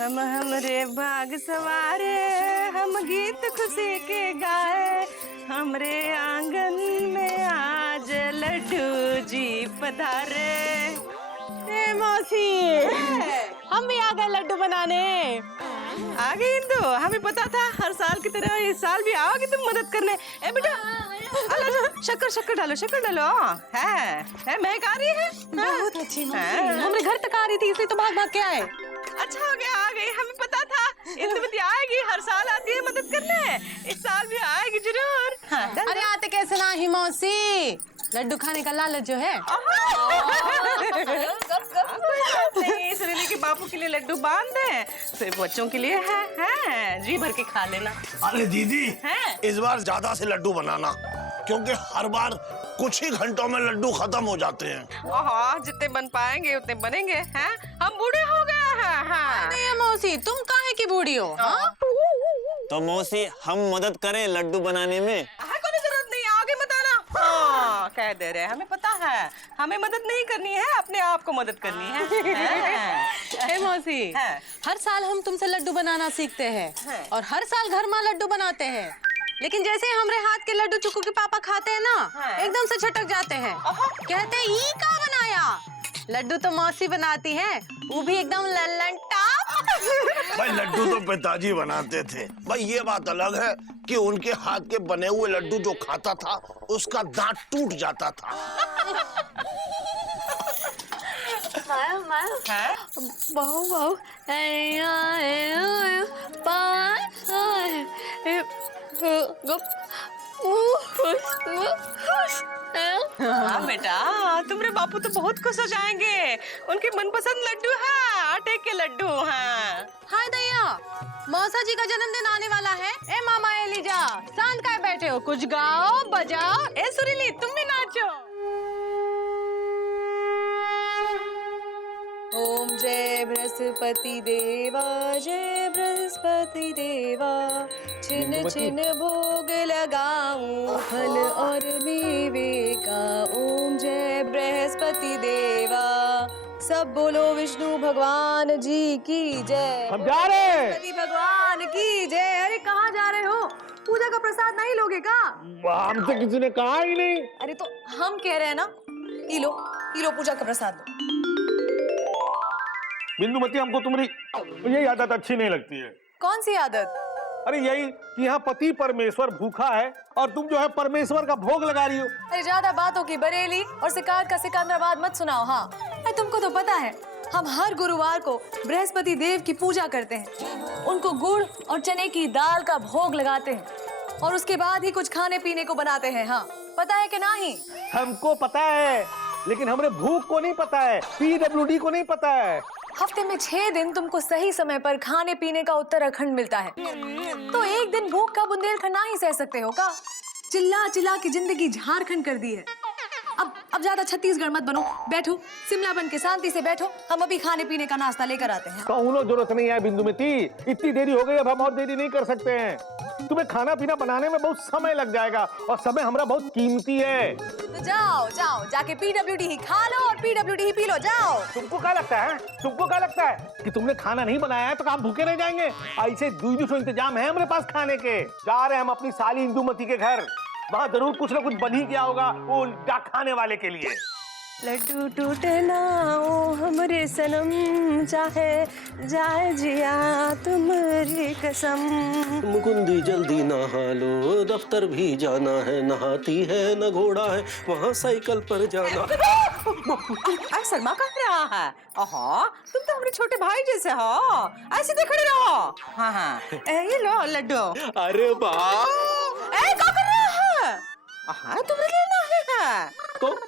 हम हमरे भाग सवारे, हम गीत खुशी के गाए, हमरे आंगन में आज लड्डू जी पधारे। ए मौसी, हम भी आ गए लड्डू बनाने। आ गई इंदु, हमें पता था हर साल की तरह इस साल भी आओगी तुम मदद करने। ए बेटा शक्कर डालो, शक्कर डालो। है महक आ रही है? बहुत अच्छी मौसी, हमरे घर तक आ रही थी इसलिए तो भाग भाग के आए। अच्छा हो गया आ गई, हमें पता था इंदुमती आएगी, हर साल आती है मदद करने, इस साल भी आएगी जरूर। अरे आते कैसे ना ही मौसी, लड्डू खाने का लालच जो है। सुरीली के बापू के लिए लड्डू बांध दे, सिर्फ बच्चों के लिए है जी भर के खा लेना। अरे दीदी इस बार ज्यादा से लड्डू बनाना, क्योंकि हर बार कुछ ही घंटों में लड्डू खत्म हो जाते हैं। जितने बन पाएंगे उतने बनेंगे। हैं हम बूढ़े हो गए हैं। नहीं मौसी, तुम काहे की बूढ़ी हो? तो मौसी हम मदद करें लड्डू बनाने में? कोई जरूरत नहीं, आगे मत आना। कह दे रहे, हमें पता है हमें मदद नहीं करनी है, अपने आप को मदद करनी है। हे मौसी, हाँ। हर साल हम तुमसे लड्डू बनाना सीखते हैं और हर साल घर में लड्डू बनाते हैं, लेकिन जैसे हमरे हाथ के लड्डू चुकू के पापा खाते हैं ना, एकदम से छटक जाते हैं। कहते हैं ई का बनाया? लड्डू तो मौसी बनाती है, वो भी एकदम लल्लन टॉप। भाई लड्डू तो पिताजी बनाते थे, भाई ये बात अलग है कि उनके हाथ के बने हुए लड्डू जो खाता था उसका दांत टूट जाता था। बहु हाँ बेटा, तुम्हारे बापू तो बहुत खुश हो जाएंगे, उनके मनपसंद लड्डू है, आटे के लड्डू हैं। हाय दैया, मौसा जी का जन्मदिन आने वाला है। ए मामा एलिजा, शांत काय बैठे हो, कुछ गाओ बजाओ। ए सुरीली तुम भी नाचो। ओम जय बृहस्पति देवा, जय बृहस्पति देवा, छिन छिन भोग लगाऊं फल और मेवे का। ओम जय बृहस्पति देवा, सब बोलो विष्णु भगवान जी की जय। हम जा रहे हैं। बृहस्पति भगवान की जय। अरे कहाँ जा रहे हो? पूजा का प्रसाद नहीं लोगे का? हमसे किसी ने कहा ही नहीं। अरे तो हम कह रहे हैं ना, ई लो पूजा का प्रसाद लो। बिंदुमती, हमको तुम्हारी यही आदत अच्छी नहीं लगती है। कौन सी आदत? अरे यही कि यहाँ पति परमेश्वर भूखा है और तुम जो है परमेश्वर का भोग लगा रही हो। अरे ज्यादा बातों की बरेली और शिकायत का सिकंदराबाद मत सुनाओ। हाँ अरे तुमको तो पता है हम हर गुरुवार को बृहस्पति देव की पूजा करते हैं, उनको गुड़ और चने की दाल का भोग लगाते हैं और उसके बाद ही कुछ खाने पीने को बनाते हैं। हाँ पता है कि नहीं? हमको पता है, लेकिन हमरे भूख को नहीं पता है, PWD को नहीं पता है। हफ्ते में 6 दिन तुमको सही समय पर खाने पीने का उत्तराखंड मिलता है, तो एक दिन भूख का बुंदेलखंड ना ही सह सकते हो का? चिल्ला चिल्ला की जिंदगी झारखंड कर दी है। अब ज्यादा छत्तीसगढ़ मत बनो, बैठो शिमला बन के शांति से बैठो, हम अभी खाने पीने का नाश्ता लेकर आते हैं। कौनो जरूरत नहीं है बिंदुमती, इतनी देरी हो गई, अब हम और देरी नहीं कर सकते हैं। तुम्हें खाना पीना बनाने में बहुत समय लग जाएगा और समय हमारा बहुत कीमती है। तो जाओ जाके PWD ही खा लो और PWD ही पी लो, जाओ। तुमको क्या लगता है कि तुमने खाना नहीं बनाया है तो हम भूखे रह जाएंगे? ऐसे दूसरे इंतजाम है हमारे पास खाने के। जा रहे हैं हम अपनी साली इंदुमती के घर, वहाँ जरूर कुछ ना कुछ बन ही गया होगा वो डाक खाने वाले के लिए। लड्डू टूटना ओ हमरे सनम, चाहे जाए जिया तुम्हारी कसम। मुकुंदी जल्दी नहा लो, दफ्तर भी जाना है, नहाती है न घोड़ा है, वहाँ साइकिल पर जाना। अरे सलमा कह रहा है? तुम तो हमारे छोटे भाई जैसे हो, ऐसे तो खड़े रहो। हाँ ये लो लड्डू। अरे वाह, क्या कर रहा है? तुम्हें लेना है तो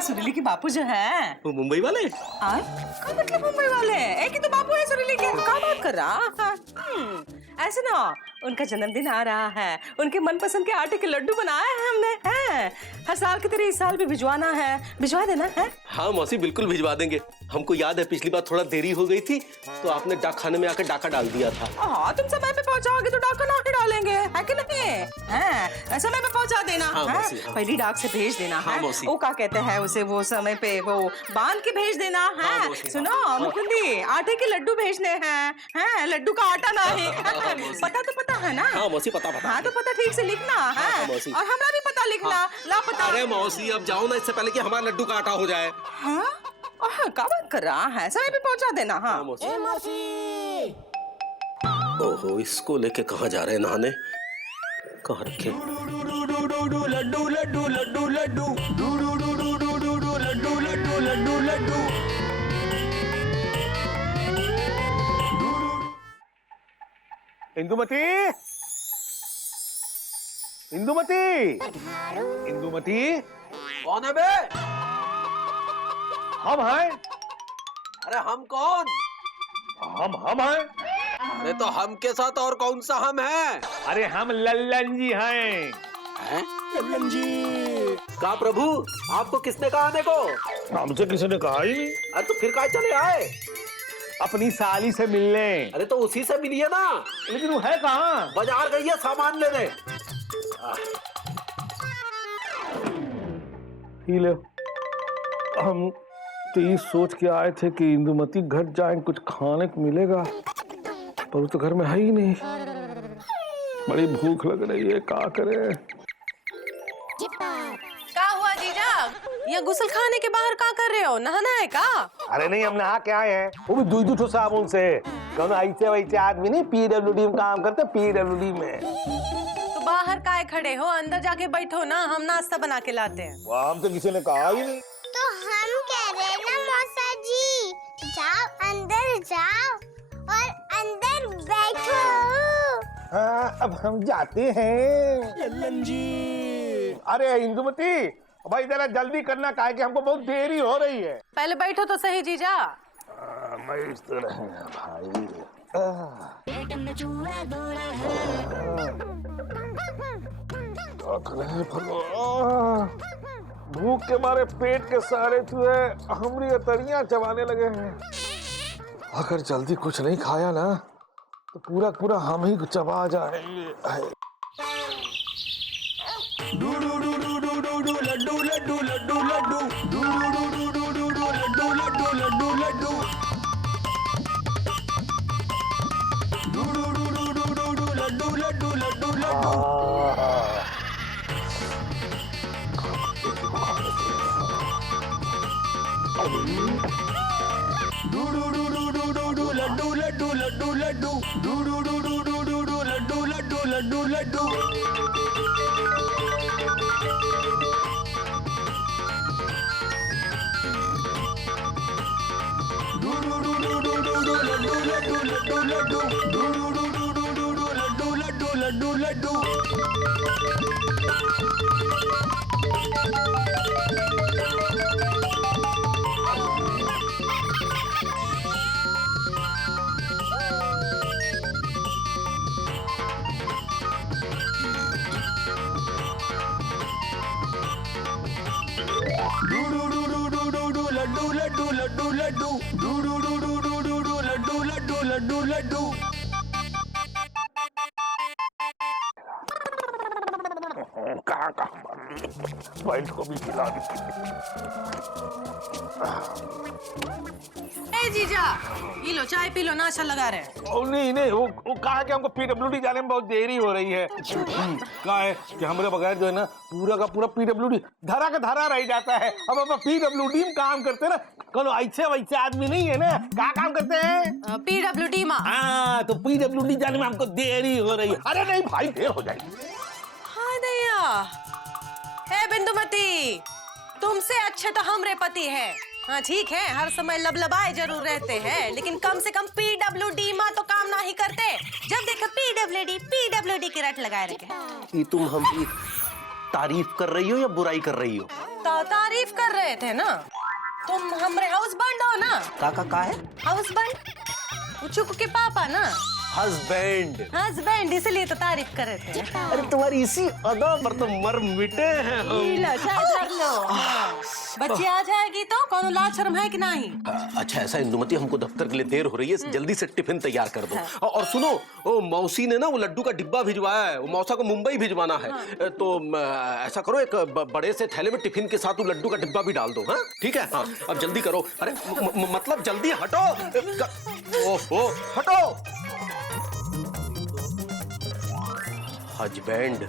सुरीली के बापू जो है वो मुंबई वाले। क्या मतलब मुंबई वाले? एक ही तो बापू है सुरीली के, क्या बात कर रहा है? ऐसे ना, उनका जन्मदिन आ रहा है, उनके मनपसंद के आटे के लड्डू बनाए हैं हमने। हैं हर साल की तरह इस साल भी भिजवाना है, भिजवा देना है। हाँ मौसी, बिल्कुल भिजवा देंगे। हमको याद है पिछली बार थोड़ा देरी हो गई थी तो आपने डाक खाने में आकर डाका डाल दिया था। हाँ, तुम समय पे पहुंचाओगे तो डाक का नाम ही डालेंगे, है कि नहीं? हाँ, समय पे पहुंचा देना। हाँ, हाँ, मौसी, हाँ। पहली डाक से भेज देना। हाँ, हाँ, मौसी। वो क्या कहते हैं उसे, वो समय पे वो बांध के भेज देना। हाँ, मौसी, सुनो मुकुंदी, आटे के लड्डू भेजने हैं। हाँ, लड्डू का आटा नहीं। मौसी। पता तो पता है ना? हाँ मौसी, पता हाँ, तो पता ठीक से लिखना। हाँ, हाँ, मौसी। और हमरा भी पता लिखना। लापता। अरे मौसी अब जाओ ना, इससे पहले कि हमारा लड्डू का आटा हो जाए। हाँ, क्या बात कर रहा है? समय पे पहुंचा देना। हाँ, मौसी। ओहो, इसको लेके कहाँ जा रहे हैं नहाने? कहाँ रखे? लड्डू लड्डू लड्डू लड्डू लड्डू लड्डू लड्डू लड्डू। इंदुमती, इंदुमती, इंदुमती, कौन है बे? हम हैं। अरे हम कौन? हम हैं। अरे तो हम के साथ और कौन सा हम है? अरे हम लल्लन जी हैं। लल्लन जी। कहा प्रभु, आपको किसने कहा आने को? हमसे किसी ने कहा ही नहीं। अरे तो फिर कहाँ चले आए? अपनी साली से मिलने। अरे तो उसी से मिलिए ना। लेकिन वो है कहाँ? बाजार गई है सामान लेने। ही ले। हम तो ये सोच के आए थे कि इंदुमती घर जाएं, कुछ खाने को मिलेगा, पर वो तो घर में है ही नहीं। बड़ी भूख लग रही है, क्या करें? क्या हुआ जीजा? ये गुस्ल खाने के बाहर क्या कर रहे हो? नहाना है का? अरे नहीं, हम नहा के आए हैं, वो भी दूध साबुन से। कौन ऐसे वैसे आदमी नहीं, PWD में काम करते, PWD में। तो बाहर काहे खड़े हो? अंदर जाके बैठो ना, हम नाश्ता बना के लाते हैं। वहाँ हम तो किसी ने कहा ही नहीं। तो हम कह रहे हैं ना मौसा जी, जाओ अंदर जाओ और अंदर बैठो। हाँ, अब हम जाते हैं। लल्लन जी। अरे इंदुमती, भाई जरा जल्दी करना, काहे कि हमको बहुत देरी हो रही है। पहले बैठो तो सही जीजा। मैं इस तरह भाई। भूख के मारे पेट के सारे चूहे हमारी अतड़ियां चबाने लगे हैं। अगर जल्दी कुछ नहीं खाया ना तो पूरा पूरा हम ही चबा जाएंगे। लड्डू लड्डू लड्डू लड्डू लड्डू लड्डू लड्डू लड्डू लड्डू लड्डू लड्डू लड्डू। लड्डू लड्डू लड्डू लड्डू लड्डू लड्डू लड्डू लड्डू। लड्डू लड्डू। लड्डू लड्डू लड्डू लड्डू लड्डू लड्डू लड्डू लड्डू। वाइल्ड को भी खिला दी। ए जीजा, ये लो चाय पी लो, नाश्ता लगा रहे हैं। नहीं नहीं, वो कहा कि हमको PWD जाने में बहुत देरी हो रही है। कहा है कि हमारे बगैर जो है ना पूरा का पूरा PWD धरा का धरा रह जाता है। अब हम PWD में काम करते हैं ना, कौन ऐसे वैसे आदमी नहीं है ना। क्या काम करते हैं? PWD में। हाँ, तो PWD जाने में हमको देरी हो रही है। अरे नहीं भाई, देर हो जाएगी। हाँ दैया, हे बिंदुमती, तुमसे अच्छे तो हमरे पति है। हाँ ठीक है, हर समय लबलबाए जरूर रहते हैं, लेकिन कम से कम PWD में तो काम नहीं करते। जब देखो PWD की रट लगाए रखे। ये तुम हमारी तारीफ कर रही हो या बुराई कर रही हो? तो तारीफ कर रहे थे ना। तुम हमरे हाउसबैंड हो ना। का है? हाउसबैंड, चुकू के पापा ना। हस्बैंड, इसलिए तो तारीफ कर रहे थे। अरे तुम्हारी इसी अदा पर तो मर मिटे हैं हम। लो चाय धर लो। बच्ची आ जाएगी तो कौन लाज शर्म है कि नहीं? अच्छा ऐसा इंदुमती, हमको दफ्तर के लिए देर हो रही है, जल्दी से टिफिन तैयार कर दो। और सुनो, वो मौसी ने ना वो लड्डू का डिब्बा भिजवाया है, वो मौसा को मुंबई भिजवाना है। तो ऐसा करो, एक बड़े से थैले में टिफिन के साथ वो लड्डू का डिब्बा भी डाल दो। हाँ ठीक है, हाँ अब जल्दी करो। अरे मतलब जल्दी हटो। ओहो हटो। हस्बैंड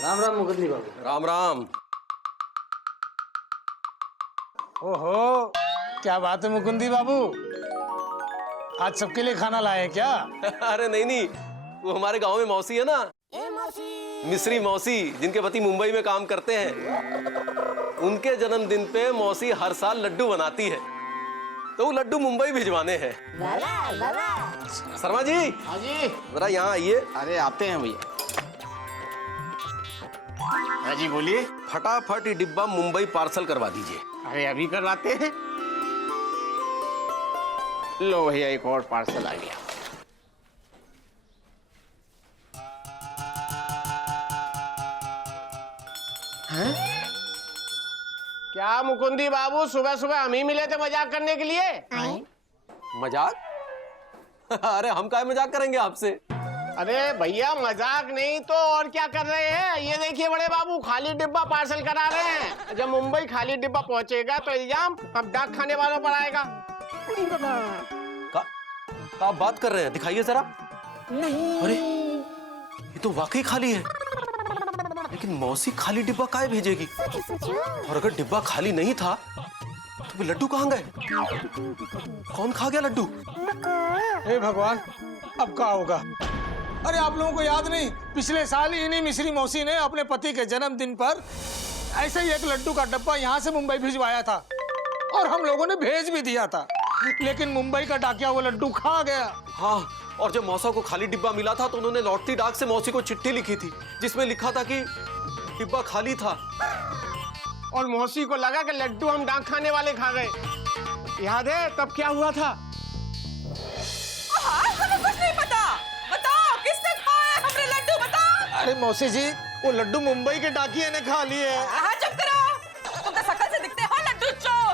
राम राम मुकुंदी बाबू। राम राम। ओहो क्या बात है मुकुंदी बाबू, आज सबके लिए खाना लाए हैं क्या? अरे नहीं, वो हमारे गांव में मौसी है ना, मिस्री मौसी, जिनके पति मुंबई में काम करते हैं। उनके जन्मदिन पे मौसी हर साल लड्डू बनाती है, तो वो लड्डू मुंबई भिजवाने हैं। शर्मा जी, हाँ जी। जरा यहाँ आइए। अरे आते हैं भैया। हाँ जी बोलिए। फटाफट ये डिब्बा मुंबई पार्सल करवा दीजिए। अरे अभी करवाते हैं। लो भैया एक और पार्सल आ गया। हैं? क्या मुकुंदी बाबू, सुबह सुबह हम ही मिले थे मजाक करने के लिए? मजाक? अरे हम काहे मजाक करेंगे आपसे? अरे भैया मजाक नहीं तो और क्या कर रहे हैं? ये देखिए बड़े बाबू, खाली डिब्बा पार्सल करा रहे हैं। जब मुंबई खाली डिब्बा पहुंचेगा तो इल्जाम अब डाक खाने वालों पर आएगा। आप बात कर रहे हैं? दिखाइए जरा। अरे ये तो वाकई खाली है, लेकिन मौसी खाली डिब्बा काहे भेजेगी? और अगर डिब्बा खाली नहीं था तो लड्डू कहाँ गए? कौन खा गया लड्डू? हे भगवान, अब क्या होगा? अरे आप लोगों को याद नहीं, पिछले साल इन्हीं मिस्री मौसी ने अपने पति के जन्मदिन पर ऐसे ही एक लड्डू का डब्बा यहाँ से मुंबई भिजवाया था, और हम लोगों ने भेज भी दिया था, लेकिन मुंबई का डाकिया वो लड्डू खा गया। हाँ, और जब मौसा को खाली डिब्बा मिला था तो उन्होंने लौटती डाक से मौसी को चिट्ठी लिखी थी, जिसमें लिखा था कि डिब्बा खाली था। और मौसी को लगा कि लड्डू हम डाक खाने वाले खा गए। याद है तब क्या हुआ था? हमें कुछ नहीं पता। बताओ किसने खाए हमरे लड्डू, बताओ। अरे मौसी जी, वो लड्डू मुंबई के डाकिये ने खा लिए। चुप करो, तुम तो शकल से दिखते हो लड्डू चोर।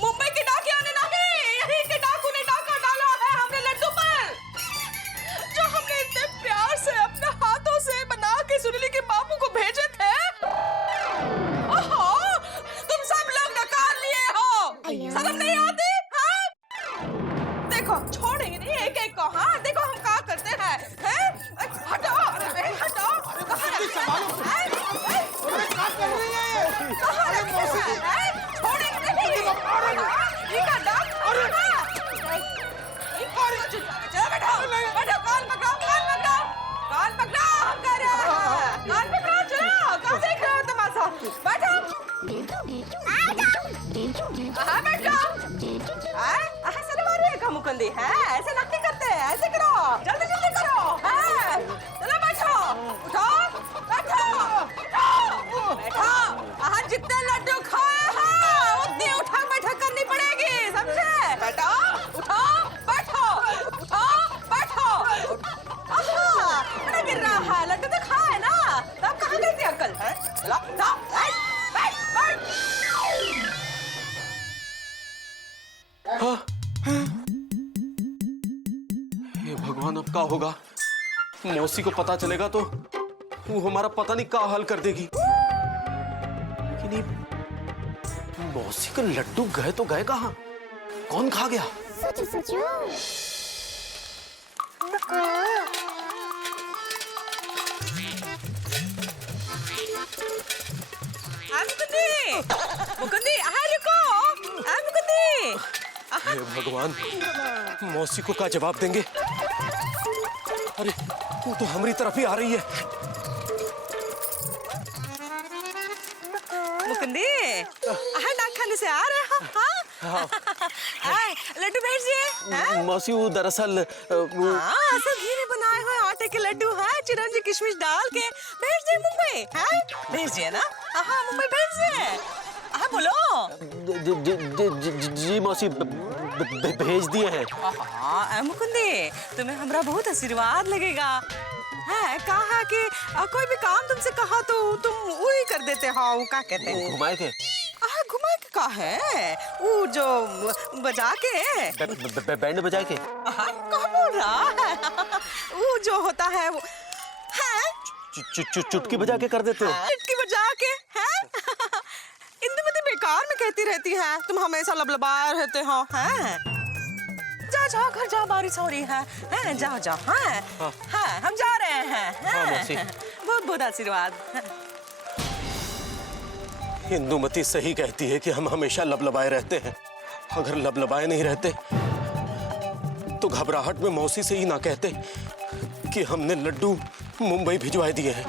मुंबई के डाकिया ने नहीं, यही के डाकू ने डाका डाला है हमरे लड्डू पर, जो हमने इतने प्यार से अपने हाथों से बना के सुनील के बाबू को भेजे थे। ओहो, तुम सब लोग नकार लिए हो, शर्म नहीं आती? हाँ? देखो छोड़ेंगे नहीं एक एक को। हाँ देखो हम क्या करते हैं, हैं? हटो, अरे हटो, कहाँ रखे हैं? कहाँ रखे हैं? छोड़ेंगे नहीं। ये का डाक खाना ना? चलो बैठो, बैठो, कान पकड़ो, कान पकड़ो, कान पकड़ो, हम कह रहे हैं, कान पकड़ो, चलो, कहाँ देख रहे हो तमाशा? बैठो, हाँ बैठो। ऐसे नहीं मारिए का मुकुंदी, है ऐसे नहीं करते, ऐसे करो, जल्दी जल्दी करो, है चलो बैठो, उठो, बैठो, उठो, बैठो। जितने लड्डू खाए हैं उतनी उठक बैठक करनी पड़ेगी, समझे? बैठो, उठो, बैठो, उठो, बैठो। बड़ा गिर रहा है, लड्डू तो खाए ना, तब कहाँ गई थी अक्ल? चलो, जाओ, बैठ, बैठ, बैठ। हे भगवान, अब क्या होगा? मौसी को पता चलेगा तो वो हमारा पता नहीं क्या हाल कर देगी। लेकिन ये मौसी के लड्डू गए तो गए कहाँ? कौन खा गया? मुकुंदी, मुकुंदी, रुको, मुकुंदी। हे भगवान, मौसी को क्या जवाब देंगे? अरे वो तो हमारी तरफ ही आ रही है। मुकुंदी, डाक खाने से आ रहे हो? हाँ? लड्डू भेजिए। मौसी वो दरअसल हाँ, सब घी में बनाए हुए आटे के लड्डू हैं, चिरंजी किशमिश डाल के भेज दिए मुंबई। हाँ भेजिए ना, हाँ मुंबई भेजिए। हाँ बोलो। जी मौसी भेज दिए हैं। हाँ मुकुंदी, तुम्हें हमरा बहुत आशीर्वाद लगेगा। है कहा कि कोई भी काम तुमसे कहा तो तुम वही कर देते हो। वो क्या कहते हैं? घुमाए के? घुमा के का है? वो जो बजा के बैंड बजा के? कहाँ बोल रहा है? वो जो होता है वो है चुटकी बजा के कर देते हो? चुटकी बजा के है। इंदुमती बेकार में कहती रहती है, तुम हमेशा लबलबाए रहते हो। हैं जाओ जाओ घर जाओ, बारिश हो रही है। हैं जाओ जाओ। हैं हाँ हम जा रहे हैं। बहुत बहुत आशीर्वाद। इंदुमती सही कहती है कि हम हमेशा लबलबाए रहते हैं। अगर लबलबाए नहीं रहते तो घबराहट में मौसी से ही ना कहते कि हमने लड्डू मुंबई भिजवा दिए हैं।